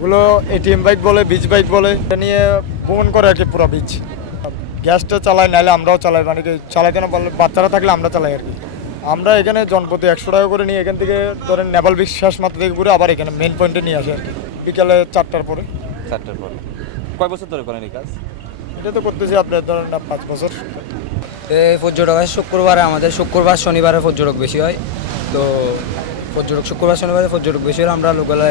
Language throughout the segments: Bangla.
গুলো এটিএম বাইক বলে বিচ বাইক বলে এটা নিয়ে ভ্রমণ করে আর কি পুরো বিচ গ্যাসটা চালাই নাহলে আমরাও চালাই মানে কি চালাইতে না পারলে বাচ্চারা থাকলে আমরা চালাই আর কি। আমরা এখানে জনপ্রতি একশো টাকা করে নিয়ে এখান থেকে ধরেন নেপাল বিচ শেষ মাত্রা থেকে ঘুরে আবার এখানে মেন পয়েন্টে নিয়ে আসে আর কি। বিকালে চারটার পরে। চারটার পরে। কয় বছর ধরে করেন এই কাজ? এটা তো করতেছি আপনার ধরেন পাঁচ বছর। এই পর্যটক হয় শুক্রবারে আমাদের শুক্রবার শনিবারে পর্যটক বেশি হয়। তো পর্যটক শুক্রবার শনিবারে পর্যটক বেশি হলে আমরা লোকালে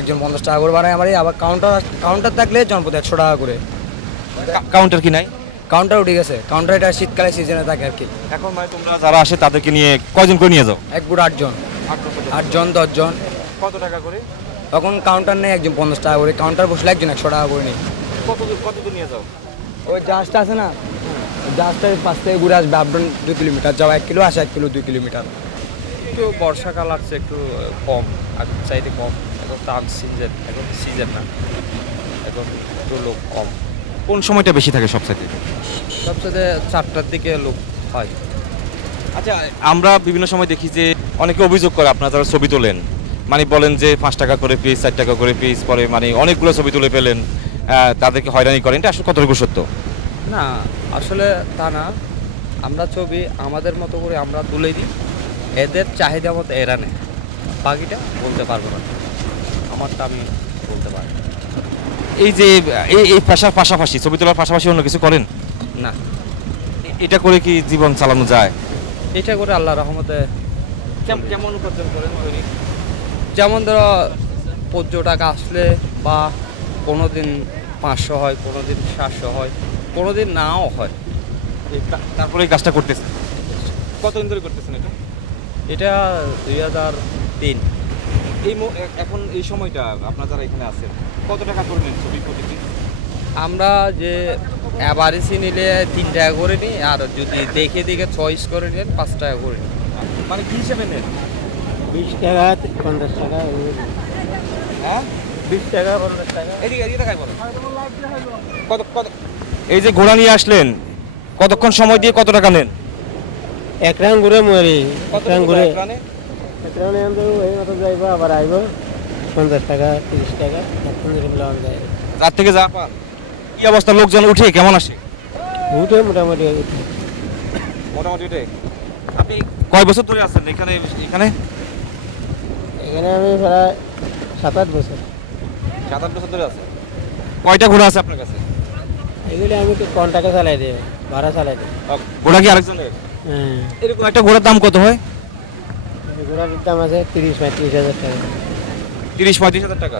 একজন পঞ্চাশ টাকা করে বানাই। আমারই আবার কাউন্টার কাউন্টার থাকলে জনপদ একশো টাকা করে। কাউন্টার কি নাই? কাউন্টার উঠে গেছে। কাউন্টার এটা শীতকালে সিজনে থাকে আর কি। এখন মানে তোমরা যারা আসে তাদেরকে নিয়ে কয়জন করে নিয়ে যাও? এক বুড়ো আটজন আটজন দশজন কত টাকা করে? তখন কাউন্টার নেই একজন পঞ্চাশ টাকা করে। কাউন্টার বসলে একজন একশো টাকা করে নিই। কত কত দূর নিয়ে যাও? ওই জাহাজটা আছে না? জাহাজটা পাঁচ থেকে ঘুরে আসবে। আপডাউন দুই কিলোমিটার। যাওয়া এক কিলো আসা এক কিলো দুই কিলোমিটার। একটু বর্ষাকাল আসছে একটু কম আগের চাইতে কম। এখন তো সিজন এখন সিজন না। এখন একটু লোক কম। কোন সময়টা বেশি থাকে সবসাথে সবসাথে চারটার দিকে লোক হয়। আচ্ছা আমরা বিভিন্ন সময় দেখি যে অনেকে অভিযোগ করে আপনারা যারা ছবি তোলেন মানে বলেন যে পাঁচ টাকা করে পিস চার টাকা করে পিস পরে মানে অনেকগুলো ছবি তুলে পেলেন আহ, তাদেরকে হয়রানি করেন এটা আসলে কতটুকু সত্য? না আসলে তা না। আমরা ছবি আমাদের মতো করে আমরা তুলে দিই। এদের চাহিদা মতো এরা নেয়। বাকিটা বলতে পারব না। আমারটা আমি বলতে পারি এই যে এই এই পেশার পাশাপাশি ছবি তোলার পাশাপাশি অন্য কিছু করেন? না। এটা করে কি জীবন চালানো যায়? এটা করে আল্লাহ রহমতে কেমন উপার্জন করেন যেমন ধরো পর্যটক আসলে বা কোনো দিন পাঁচশো হয় কোনো দিন সাতশো হয় কোনো দিন নাও হয়। তারপরে এই কাজটা করতেছেন? কতদিন ধরে করতেছেন এটা? এটা দুই হাজার তিন। এই মো- এখন এই সময়টা আপনারা যারা এখানে আছেন কত টাকা করে নেন ছবি প্রতিদিন? আমরা যে অ্যাভারেজে নিলে তিন টাকা করে নিই আর যদি দেখে দেখে চয়েস করে নেন পাঁচ টাকা করে নিই। মানে কি হিসেবে নেন? বিশ টাকা পঞ্চাশ টাকা হ্যাঁ? বিশ টাকা পঞ্চাশ টাকা। এদিকে এদিকে দেখাই বলো কত কত এই যে ঘোড়া নিয়ে আসলেন কতক্ষণ সময় দিয়ে কত টাকা নেন? এক রাউন্ড ঘুরে মরি এক রাউন্ড ঘুরে এখানে এক রাউন্ড এই মতো যাইবো আবার আইবো। পঞ্চাশ টাকা তিরিশ টাকা রাত থেকে যা কি অবস্থা? লোকজন উঠে কেমন আসে? উঠে মোটামুটি মোটামুটি উঠে। আপনি কয় বছর ধরে আছেন এখানে এখানে? এখানে আমি প্রায় সাত আট বছর। সাত আট বছর ধরে আছেন। কয়টা ঘোড়া আছে আপনার কাছে? এগুলি আমি কোন টাকা চালাই দিই ভাড়া চালাই দিই। ঘোড়া কি আরেকজনের? এরকম একটা ঘোড়ার দাম কত হয়? ঘোড়ার দাম আছে তিরিশ পঁয়ত্রিশ হাজার টাকা। তিরিশ পঁয়ত্রিশ হাজার টাকা।